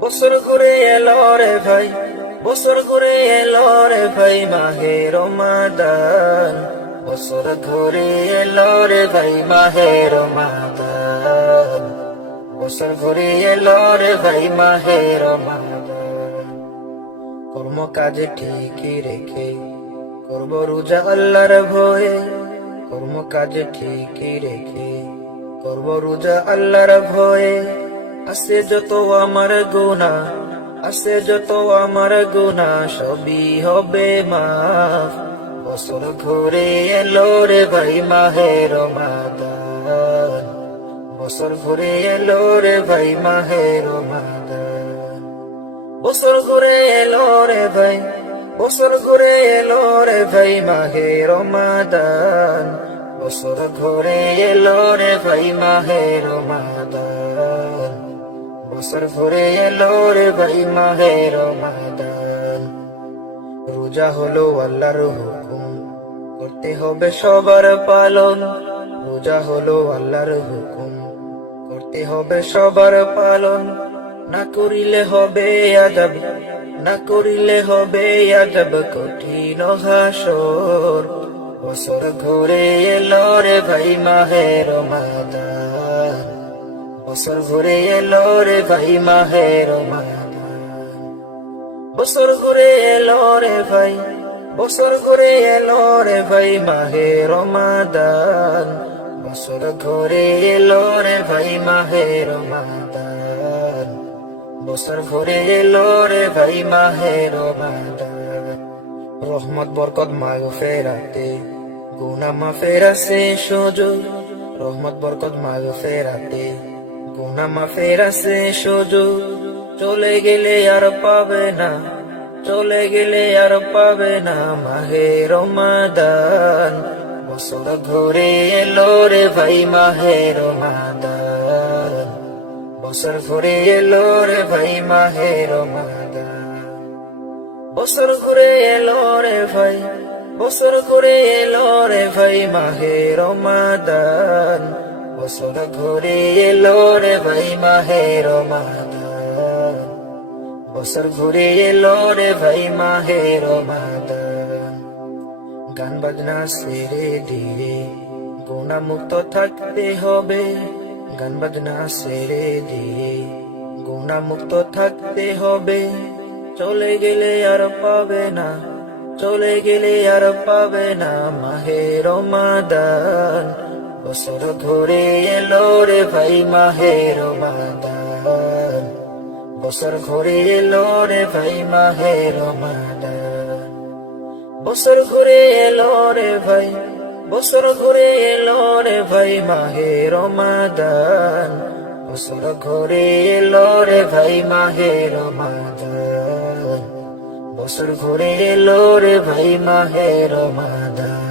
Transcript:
বছর ঘুরে এলো রে ভাই, বছর ঘুরে এলো রে ভাই মাহে রমাদান। বছর ঘুরে এলো রে ভাই মাহে রমাদান। বছর ঘুরে এলো রে ভাই মাহে রমাদান। কর্ম কাজে ঠিকই রেখে করব রোজা আল্লাহর ভয়ে। কর্ম কাজে ঠিকই রেখে করব রোজা আল্লাহর ভয়ে। আছে যত আমার গুনাহ, আছে যত আমার গুনাহ, সবই হবে মাফ। বছর ঘুরে এলো রে ভাই মাহে রমাদান। বছর ঘুরে এলো রে ভাই মাহে রমাদান। বছর ঘুরে এলো রে ভাই, বছর ঘুরে এলো রে ভাই মাহে রমাদান। বছর ঘুরে এলো রে ভাই মাহে রমাদান। বছর ঘুরে এলো রে ভাই মাহে রমাদান। রোজা হলো আল্লাহর হুকুম, করতে হবে সবার পালন। রোজা হলো আল্লাহর হুকুম, করতে হবে সবার পালন। না করিলে হবে আযাব, না করিলে হবে আযাব, কঠিন হাসর। বছর ঘুরে এলো রে ভাই মাহে রমাদান। বছর ঘুরে এলো রে ভাই মাহে রমাদান। বছর ঘুরে এলো রে ভাই, বছর ঘুরে এলো রে ভাই মাহে রমাদান। বছর ঘুরে এলো রে ভাই মাহে রমাদান। বছর ঘুরে এলো রে ভাই মাহে রমাদান। রহমত বরকত মাগফিরাতে গুনাহ মাফের আছে সুযোগ। রহমত বরকত মাগফিরাতে গুনাহ মাফের আছে সুযোগ। চলে গেলে আর পাবে না, চলে গেলে আর পাবে না মাহে রমাদান। বছর ঘুরে এলো রে ভাই মাহে রমাদান। বছর ঘুরে এলো রে ভাই মাহে রমাদান। বছর ঘুরে এলো রে ভাই, বছর ঘুরে এলো রে ভাই মাহে রমাদান। বছর ঘুরে এলো রে ভাই মাহে রমাদান। বছর ঘুরে এলো রে ভাই মাহে রমাদান। গান বাজনা ছেড়ে দিয়ে গুনাহ মুক্ত থাকতে হবে। গান বাজনা ছেড়ে দিয়ে গুনাহ মুক্ত থাকতে হবে। চলে গেলে আর পাবে না, চলে গেলে আর পাবে না মাহে রমাদান। বছর ঘুরে এলো রে ভাই মাহে রমাদান। বছর ঘুরে এলো রে ভাই মাহে রমাদান। বছর ঘুরে এলো রে ভাই, বছর ঘুরে এলো রে ভাই মাহে রমাদান। বছর ঘুরে এলো রে ভাই মাহে রমাদান। বছর ঘুরে এলো রে ভাই মাহে রমাদান।